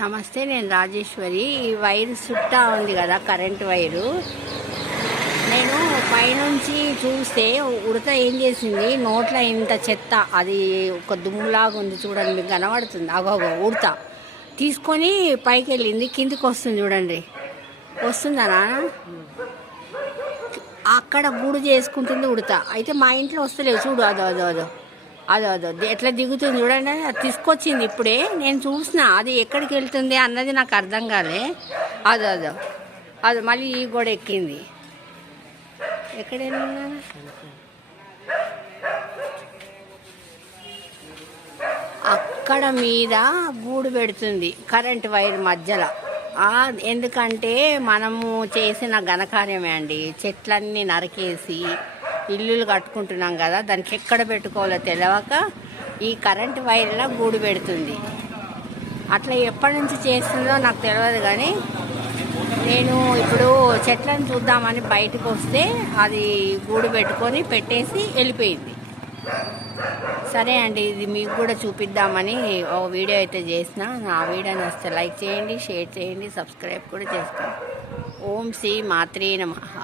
నమస్తే, నేను రాజేశ్వరి. ఈ వైరు చుట్టా ఉంది కదా, కరెంట్ వైరు. నేను పైనుంచి చూస్తే ఉడత ఏం చేసింది, నోట్లో ఇంత చెత్త, అది ఒక దుమ్ములాగా ఉంది చూడండి, మీకు కనబడుతుంది. అగోగో ఉడత తీసుకొని పైకి వెళ్ళింది, కిందికి వస్తుంది చూడండి. వస్తుందనా? అక్కడ గూడు చేసుకుంటుంది ఉడత. అయితే మా ఇంట్లో వస్తలేవు చూడు, అదో అదో అదో అదో అదో ఎట్లా దిగుతుంది చూడండి. అది తీసుకొచ్చింది ఇప్పుడే, నేను చూసిన. అది ఎక్కడికి వెళ్తుంది అన్నది నాకు అర్థం కాలే. అదో అదో అదో మళ్ళీ ఈ గోడ ఎక్కింది. ఎక్కడ వెళ్ళిందా? అక్కడ మీద గూడు పెడుతుంది కరెంట్ వైర్ మధ్యలో. ఎందుకంటే మనము చేసిన ఘనకార్యమే అండి. చెట్లన్నీ నరికేసి ఇల్లులు కట్టుకుంటున్నాం కదా, దానికి ఎక్కడ పెట్టుకోవాలో తెలియక ఈ కరెంట్ వైర్లో గూడు పెడుతుంది. అట్లా ఎప్పటి నుంచి చేస్తుందో నాకు తెలియదు, కానీ నేను ఇప్పుడు చెట్లను చూద్దామని బయటకు వస్తే అది గూడు పెట్టుకొని పెట్టేసి వెళ్ళిపోయింది. సరే అండి, ఇది మీకు కూడా చూపిద్దామని ఓ వీడియో అయితే చేసిన. నా వీడియో నచ్చితే లైక్ చేయండి, షేర్ చేయండి, సబ్స్క్రైబ్ కూడా చేసుకోండి. ఓం శ్రీ మాత్రే నమః.